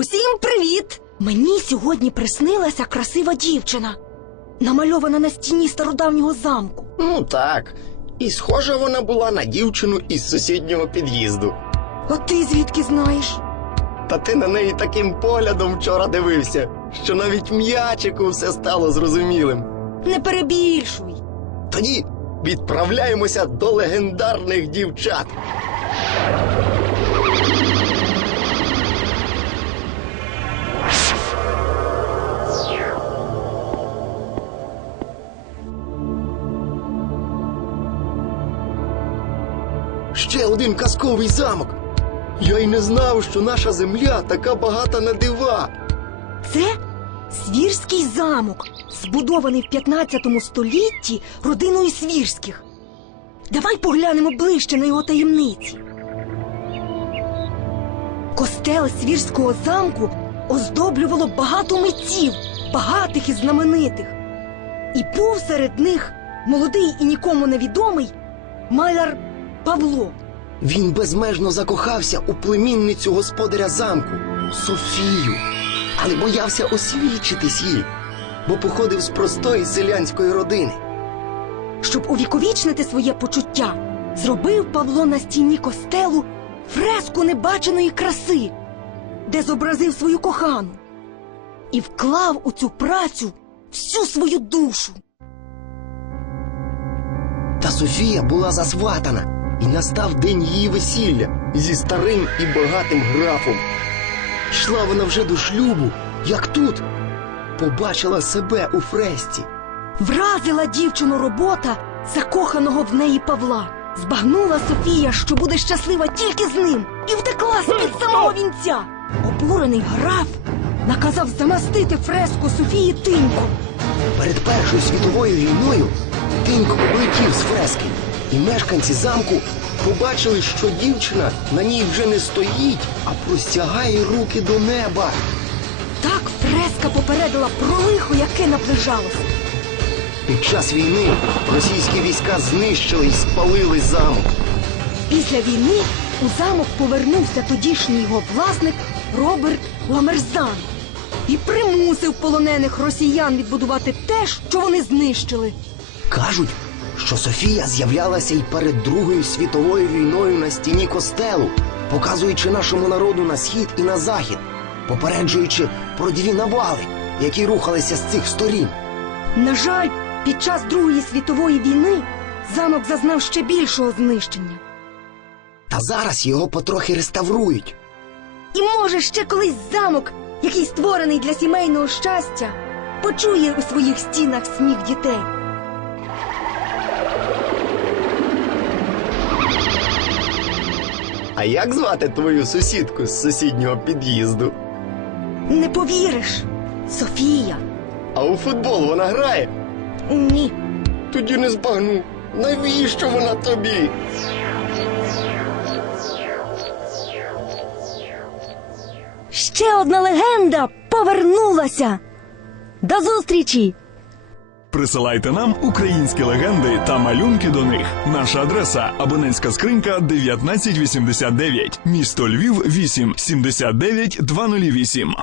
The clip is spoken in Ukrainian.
Всім привіт! Мені сьогодні приснилася красива дівчина, намальована на стіні стародавнього замку. Ну так. І схожа вона була на дівчину із сусіднього під'їзду. А ти звідки знаєш? Та ти на неї таким поглядом вчора дивився, що навіть м'ячику все стало зрозумілим. Не перебільшуй. Тоді відправляємося до легендарних дівчат. Ще один казковий замок. Я й не знав, що наша земля така багата на дива. Це Свірський замок, збудований в 15 столітті родиною Свірських. Давай поглянемо ближче на його таємниці. Костел Свірського замку оздоблювало багато митців, багатих і знаменитих. І був серед них молодий і нікому невідомий маляр Павло. Він безмежно закохався у племінницю господаря замку Софію, але боявся освічитись їй, бо походив з простої селянської родини. Щоб увіковічнити своє почуття, зробив Павло на стіні костелу фреску небаченої краси, де зобразив свою кохану, і вклав у цю працю всю свою душу. Та Софія була засватана, і настав день її весілля зі старим і багатим графом. Йшла вона вже до шлюбу, як тут, побачила себе у фресці. Вразила дівчину робота закоханого в неї Павла. Збагнула Софія, що буде щаслива тільки з ним, і втекла з-під самого вінця. Обурений граф наказав замастити фреску Софії тиньком. Перед Першою світовою війною Тинько облетів з фрески, і мешканці замку побачили, що дівчина на ній вже не стоїть, а простягає руки до неба. Так фреска попередила про лихо, яке наближалося. Під час війни російські війська знищили і спалили замок. Після війни у замок повернувся тодішній його власник Роберт Ламерзан і примусив полонених росіян відбудувати те, що вони знищили. Кажуть, що Софія з'являлася й перед Другою світовою війною на стіні костелу, показуючи нашому народу на схід і на захід, попереджуючи про дві навали, які рухалися з цих сторін. На жаль, під час Другої світової війни замок зазнав ще більшого знищення. Та зараз його потрохи реставрують. І може ще колись замок, який створений для сімейного щастя, почує у своїх стінах сміх дітей. А як звати твою сусідку з сусіднього під'їзду? Не повіриш, Софія. А у футбол вона грає? Ні. Тоді не збагну. Навіщо вона тобі? Ще одна легенда повернулася. До зустрічі! Присилайте нам українські легенди та малюнки до них. Наша адреса абонентська скринька 1989, місто Львів 8 79 208.